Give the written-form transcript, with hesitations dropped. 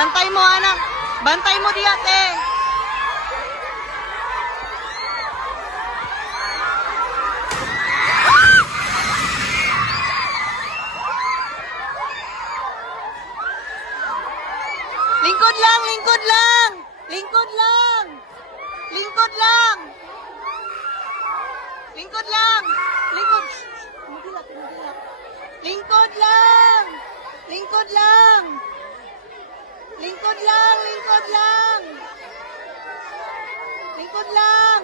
Bantay mo, anak. Bantay mo di ate. Lingkod lang, lingkod lang. Lingkod lang. Lingkod lang. Lingkod lang. Lingkod. Mugilak, mugilak. Lingkod lang. Lingkod lang. Lingkod lang, lingkod lang. Lingkod lang.